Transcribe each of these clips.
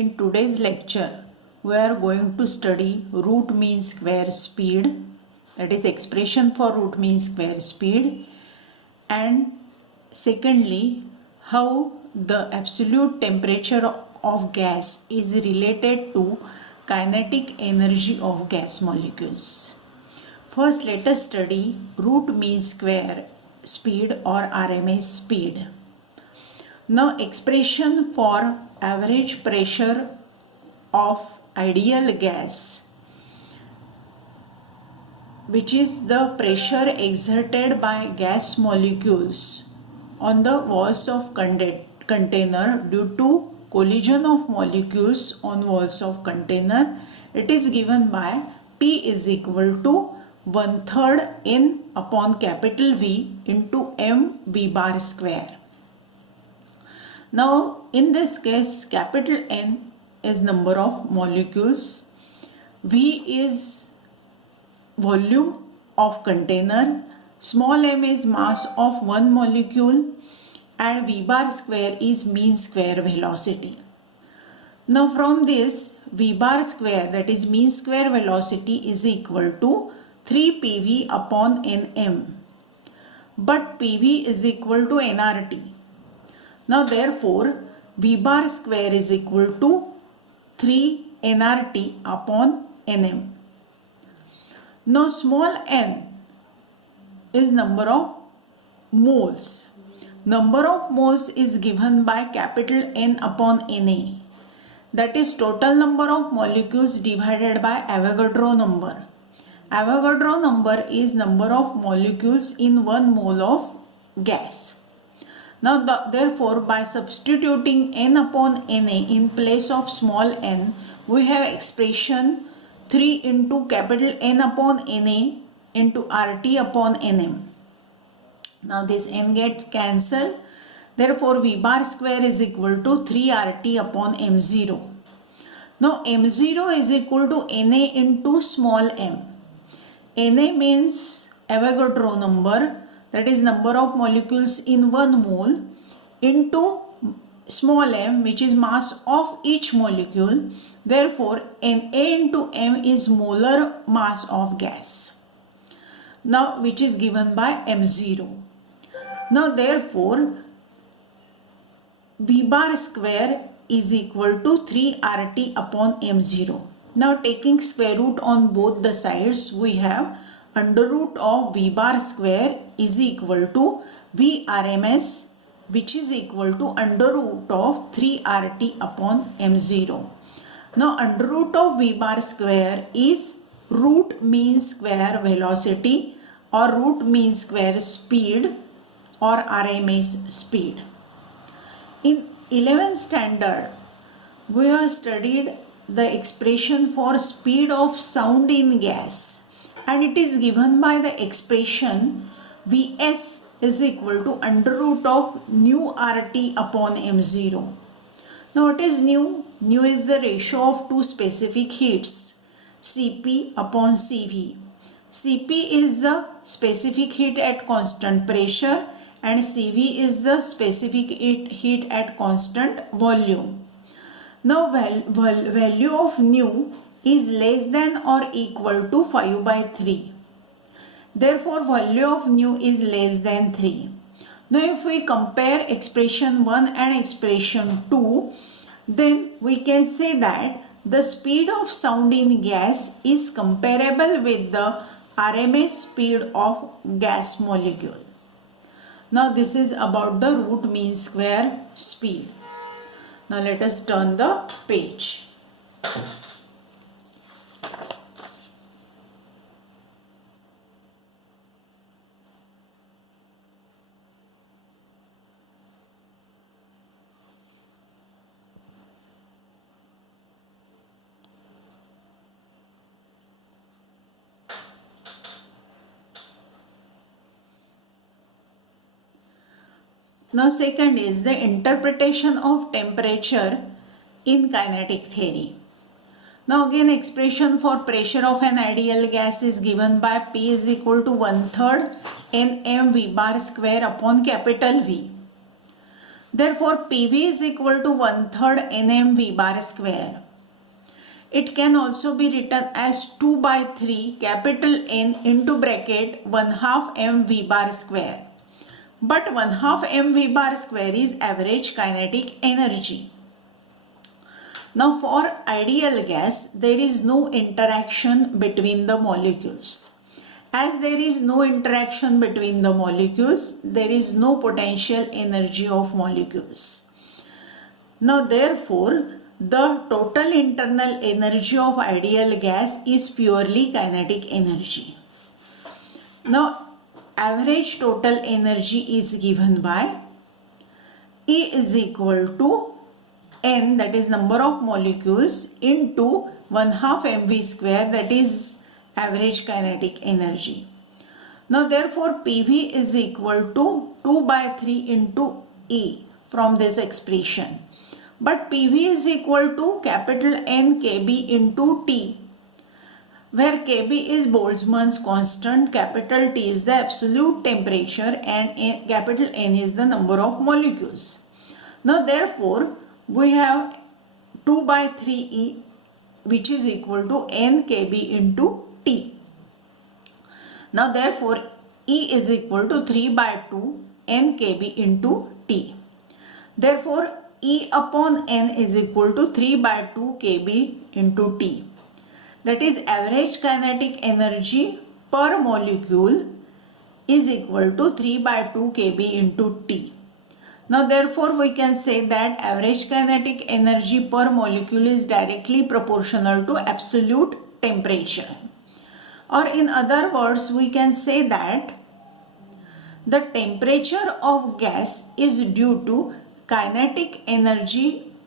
In today's lecture, we are going to study root mean square speed, that is expression for root mean square speed, and secondly, how the absolute temperature of gas is related to kinetic energy of gas molecules. First, let us study root mean square speed or RMS speed. Now, expression for average pressure of ideal gas, which is the pressure exerted by gas molecules on the walls of container due to collision of molecules on walls of container. It is given by P is equal to 1/3 N upon capital V into m V bar square. Now, in this case, capital N is number of molecules, V is volume of container, small m is mass of one molecule, and V bar square is mean square velocity. Now, from this, V bar square, that is mean square velocity, is equal to 3 PV upon Nm. But PV is equal to nRT. Now, therefore, V bar square is equal to 3 nRT upon Nm. Now, small n is number of moles. Number of moles is given by capital N upon Na. That is total number of molecules divided by Avogadro number. Avogadro number is number of molecules in 1 mole of gas. Now, therefore, by substituting N upon Na in place of small n, we have expression 3 into capital N upon Na into RT upon Nm. Now, this n gets cancelled. Therefore, V bar square is equal to 3 RT upon M0. Now, M0 is equal to Na into small m. Na means Avogadro number, that is number of molecules in 1 mole, into small m, which is mass of each molecule. Therefore, Na into m is molar mass of gas. Now, which is given by M0. Now, therefore, V bar square is equal to 3 RT upon M0. Now, taking square root on both the sides, we have under root of V bar square is equal to V RMS, which is equal to under root of 3 RT upon M0. Now, under root of V bar square is root mean square velocity or root mean square speed or RMS speed. In 11th standard, we have studied the expression for speed of sound in gas, and it is given by the expression Vs is equal to under root of nu RT upon M0. Now, what is nu? Nu is the ratio of two specific heats, Cp upon Cv. Cp is the specific heat at constant pressure and Cv is the specific heat at constant volume. Now, value of nu is less than or equal to 5/3. Therefore, value of nu is less than 3. Now, if we compare expression 1 and expression 2, then we can say that the speed of sound in gas is comparable with the RMS speed of gas molecule. Now, this is about the root mean square speed. Now, let us turn the page. Now, second is the interpretation of temperature in kinetic theory. Now, again, expression for pressure of an ideal gas is given by P is equal to 1/3 Nm V bar square upon capital V. Therefore, PV is equal to 1/3 Nm V bar square. It can also be written as 2/3 capital N into bracket 1/2 mv bar square. But 1/2 mv bar square is average kinetic energy. Now for ideal gas, there is no interaction between the molecules. As there is no interaction between the molecules, there is no potential energy of molecules. Now therefore, the total internal energy of ideal gas is purely kinetic energy. Now average total energy is given by E is equal to N, that is number of molecules, into 1/2 mv square, that is average kinetic energy. Now therefore PV is equal to 2/3 into E from this expression. But PV is equal to capital N kb into T, where kb is Boltzmann's constant, capital T is the absolute temperature, and capital N is the number of molecules. Now therefore we have 2/3 E, which is equal to N kb into T. Now therefore E is equal to 3/2 N kb into T. Therefore E upon N is equal to 3/2 kb into T. That is average kinetic energy per molecule is equal to 3/2 kb into T. Now therefore we can say that average kinetic energy per molecule is directly proportional to absolute temperature. Or in other words, we can say that the temperature of gas is due to kinetic energy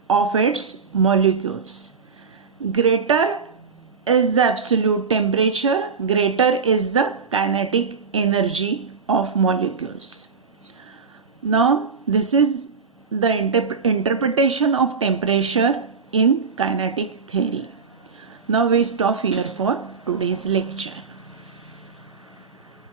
of its molecules. Greater is the absolute temperature, greater is the kinetic energy of molecules. Now this is the interpretation of temperature in kinetic theory. Now we stop here for today's lecture.